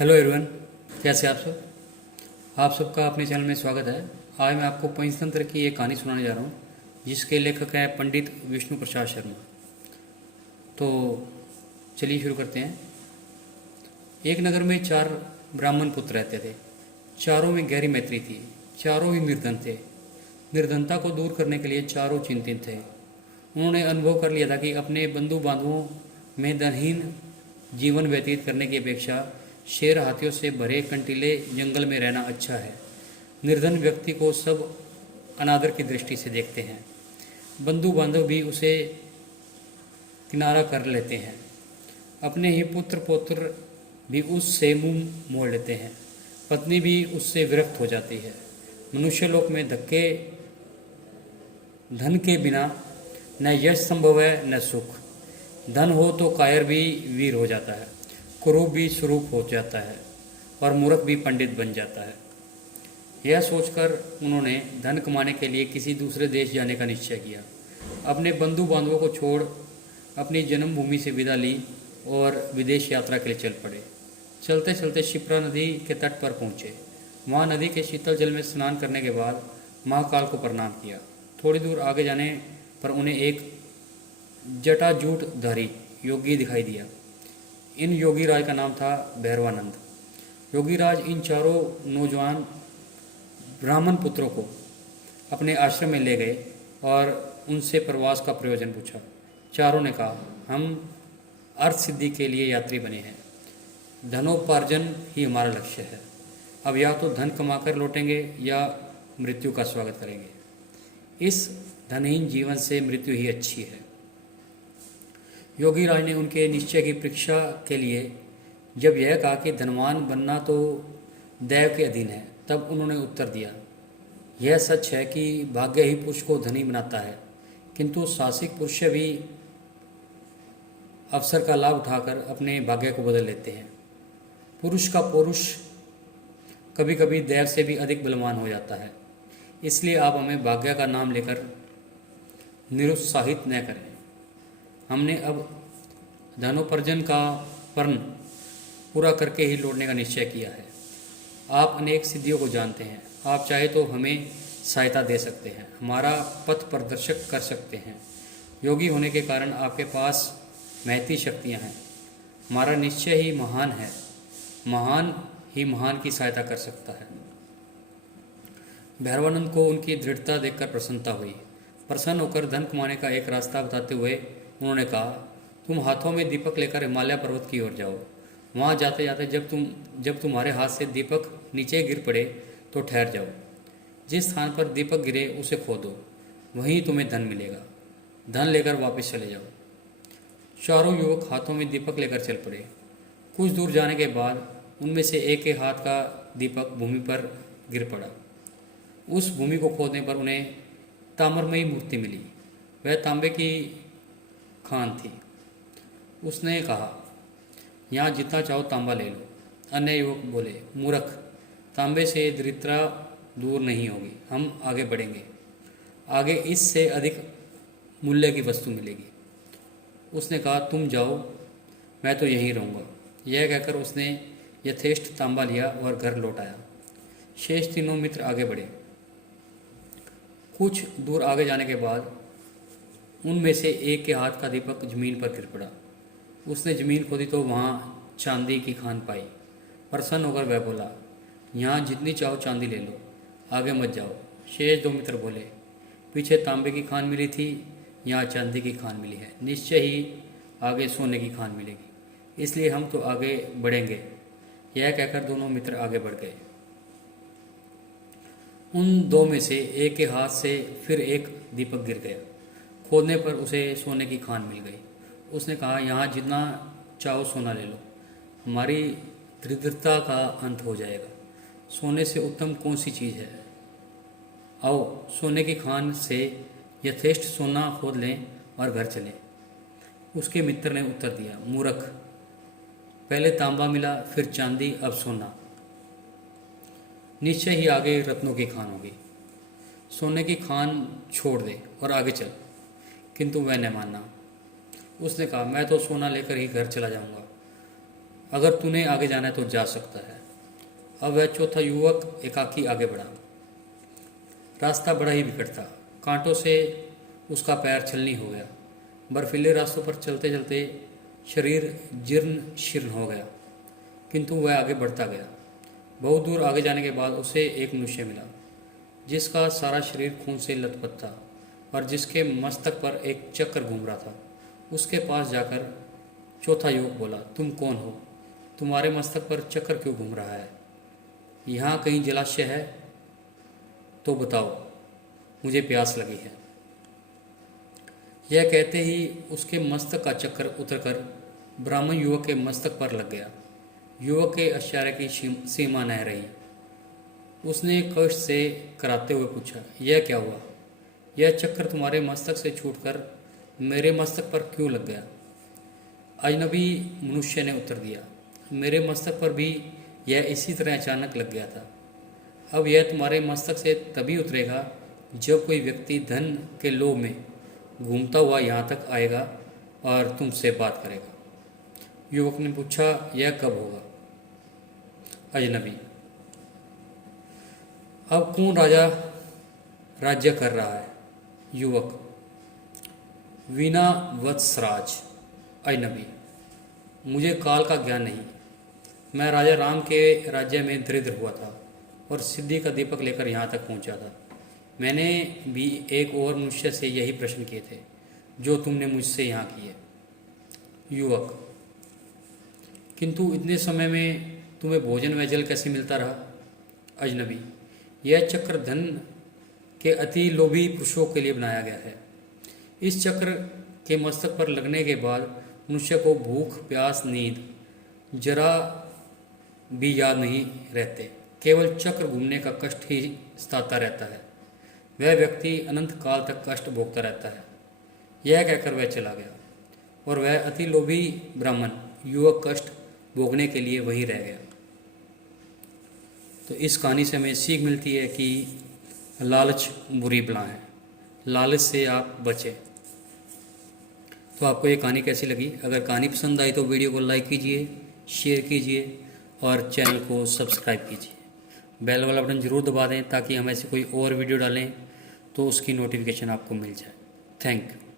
Hello everyone, कैसे आप सब। आप सबका अपने चैनल में स्वागत है। आज मैं आपको पंचतंत्र की एक कहानी सुनाने जा रहा हूँ जिसके लेखक हैं पंडित विष्णु प्रसाद शर्मा। तो चलिए शुरू करते हैं। एक नगर में 4 ब्राह्मण पुत्र रहते थे। चारों में गहरी मैत्री थी। चारों ही निर्धन थे। निर्धनता को दूर करने के लिए चारों चिंतित थे। उन्होंने अनुभव कर लिया था कि अपने बंधु बांधवों में धनहीन जीवन व्यतीत करने की अपेक्षा शेर हाथियों से भरे कंटीले जंगल में रहना अच्छा है। निर्धन व्यक्ति को सब अनादर की दृष्टि से देखते हैं। बंधु बांधव भी उसे किनारा कर लेते हैं। अपने ही पुत्र पौत्र भी उससे मुंह मोड़ लेते हैं। पत्नी भी उससे विरक्त हो जाती है। मनुष्य लोक में धन के बिना न यश संभव है न सुख। धन हो तो कायर भी वीर हो जाता है, कुरूप भी स्वरूप हो जाता है और मूर्ख भी पंडित बन जाता है। यह सोचकर उन्होंने धन कमाने के लिए किसी दूसरे देश जाने का निश्चय किया। अपने बंधु बांधवों को छोड़ अपनी जन्मभूमि से विदा ली और विदेश यात्रा के लिए चल पड़े। चलते चलते शिप्रा नदी के तट पर पहुँचे। वहाँ नदी के शीतल जल में स्नान करने के बाद महाकाल को प्रणाम किया। थोड़ी दूर आगे जाने पर उन्हें एक जटाजूटधारी योगी दिखाई दिया। इन योगीराज का नाम था भैरवानंद। योगीराज इन चारों नौजवान ब्राह्मण पुत्रों को अपने आश्रम में ले गए और उनसे प्रवास का प्रयोजन पूछा। चारों ने कहा, हम अर्थ सिद्धि के लिए यात्री बने हैं। धनोपार्जन ही हमारा लक्ष्य है। अब या तो धन कमाकर लौटेंगे या मृत्यु का स्वागत करेंगे। इस धनहीन जीवन से मृत्यु ही अच्छी है। योगीराज ने उनके निश्चय की परीक्षा के लिए जब यह कहा कि धनवान बनना तो दैव के अधीन है, तब उन्होंने उत्तर दिया, यह सच है कि भाग्य ही पुरुष को धनी बनाता है, किंतु साहसिक पुरुष भी अवसर का लाभ उठाकर अपने भाग्य को बदल लेते हैं। पुरुष का पौरुष कभी कभी दैव से भी अधिक बलवान हो जाता है। इसलिए आप हमें भाग्य का नाम लेकर निरुत्साहित न करें। हमने अब धनोपार्जन का पर्ण पूरा करके ही लौटने का निश्चय किया है। आप अनेक सिद्धियों को जानते हैं। आप चाहे तो हमें सहायता दे सकते हैं, हमारा पथ प्रदर्शक कर सकते हैं। योगी होने के कारण आपके पास महती शक्तियां हैं। हमारा निश्चय ही महान है। महान ही महान की सहायता कर सकता है। भैरवानंद को उनकी दृढ़ता देखकर प्रसन्नता हुई। प्रसन्न होकर धन कमाने का एक रास्ता बताते हुए उन्होंने कहा, तुम हाथों में दीपक लेकर हिमालय पर्वत की ओर जाओ। वहाँ जाते जाते जब तुम्हारे हाथ से दीपक नीचे गिर पड़े तो ठहर जाओ। जिस स्थान पर दीपक गिरे उसे खोदो, वहीं तुम्हें धन मिलेगा। धन लेकर वापस चले जाओ। चारों युवक हाथों में दीपक लेकर चल पड़े। कुछ दूर जाने के बाद उनमें से एक के हाथ का दीपक भूमि पर गिर पड़ा। उस भूमि को खोदने पर उन्हें ताम्रमयी मूर्ति मिली। वह तांबे की खान थी। उसने कहा, यहाँ जितना चाहो तांबा ले लो। अन्य युवक बोले, मूर्ख, तांबे से दरिद्रता दूर नहीं होगी। हम आगे बढ़ेंगे, आगे इससे अधिक मूल्य की वस्तु मिलेगी। उसने कहा, तुम जाओ, मैं तो यहीं रहूँगा। यह कहकर उसने यथेष्ट तांबा लिया और घर लौट आया। शेष तीनों मित्र आगे बढ़े। कुछ दूर आगे जाने के बाद उनमें से एक के हाथ का दीपक जमीन पर गिर पड़ा। उसने जमीन खोदी तो वहाँ चांदी की खान पाई। प्रसन्न होकर वह बोला, यहाँ जितनी चाहो चांदी ले लो, आगे मत जाओ। शेष 2 मित्र बोले, पीछे तांबे की खान मिली थी, यहाँ चांदी की खान मिली है, निश्चय ही आगे सोने की खान मिलेगी, इसलिए हम तो आगे बढ़ेंगे। यह कहकर दोनों मित्र आगे बढ़ गए। उन 2 में से एक के हाथ से फिर एक दीपक गिर गया। खोदने पर उसे सोने की खान मिल गई। उसने कहा, यहाँ जितना चाहो सोना ले लो, हमारी दरिद्रता का अंत हो जाएगा। सोने से उत्तम कौन सी चीज़ है। आओ, सोने की खान से यथेष्ट सोना खोद लें और घर चलें। उसके मित्र ने उत्तर दिया, मूर्ख, पहले तांबा मिला, फिर चांदी, अब सोना। निश्चय ही आगे रत्नों की खान होगी। सोने की खान छोड़ दे और आगे चल। किंतु वह न माना। उसने कहा, मैं तो सोना लेकर ही घर चला जाऊंगा। अगर तूने आगे जाना है तो जा सकता है। अब वह चौथा युवक एकाकी आगे बढ़ा। रास्ता बड़ा ही विकट था, कांटों से उसका पैर छलनी हो गया। बर्फीले रास्तों पर चलते चलते शरीर जीर्ण शीर्ण हो गया, किंतु वह आगे बढ़ता गया। बहुत दूर आगे जाने के बाद उसे एक मनुष्य मिला, जिसका सारा शरीर खून से लथपथ था और जिसके मस्तक पर एक चक्र घूम रहा था। उसके पास जाकर चौथा युवक बोला, तुम कौन हो? तुम्हारे मस्तक पर चक्र क्यों घूम रहा है? यहाँ कहीं जलाशय है तो बताओ, मुझे प्यास लगी है। यह कहते ही उसके मस्तक का चक्र उतरकर ब्राह्मण युवक के मस्तक पर लग गया। युवक के आश्चर्य की सीमा न रही। उसने कष्ट से कराते हुए पूछा, यह क्या हुआ? यह चक्र तुम्हारे मस्तक से छूटकर मेरे मस्तक पर क्यों लग गया? अजनबी मनुष्य ने उत्तर दिया, मेरे मस्तक पर भी यह इसी तरह अचानक लग गया था। अब यह तुम्हारे मस्तक से तभी उतरेगा जब कोई व्यक्ति धन के लोभ में घूमता हुआ यहाँ तक आएगा और तुमसे बात करेगा। युवक ने पूछा, यह कब होगा? अजनबी, अब कौन राजा राज्य कर रहा है? युवक, वीना वत्सराज। अजनबी, मुझे काल का ज्ञान नहीं। मैं राजा राम के राज्य में दरिद्र हुआ था और सिद्धि का दीपक लेकर यहाँ तक पहुँचा था। मैंने भी एक और मनुष्य से यही प्रश्न किए थे जो तुमने मुझसे यहाँ किए। युवक, किंतु इतने समय में तुम्हें भोजन व जल कैसे मिलता रहा? अजनबी, यह चक्र धन के अति लोभी पुरुषों के लिए बनाया गया है। इस चक्र के मस्तक पर लगने के बाद मनुष्य को भूख, प्यास, नींद जरा भी याद नहीं रहते। केवल चक्र घूमने का कष्ट ही सताता रहता है। वह व्यक्ति अनंत काल तक कष्ट भोगता रहता है। यह कहकर वह चला गया और वह अति लोभी ब्राह्मण युवक कष्ट भोगने के लिए वहीं रह गया। तो इस कहानी से हमें सीख मिलती है कि लालच बुरी बला है, लालच से आप बचें। तो आपको ये कहानी कैसी लगी? अगर कहानी पसंद आई तो वीडियो को लाइक कीजिए, शेयर कीजिए और चैनल को सब्सक्राइब कीजिए। बेल वाला बटन ज़रूर दबा दें ताकि हम ऐसे कोई और वीडियो डालें तो उसकी नोटिफिकेशन आपको मिल जाए। Thank you.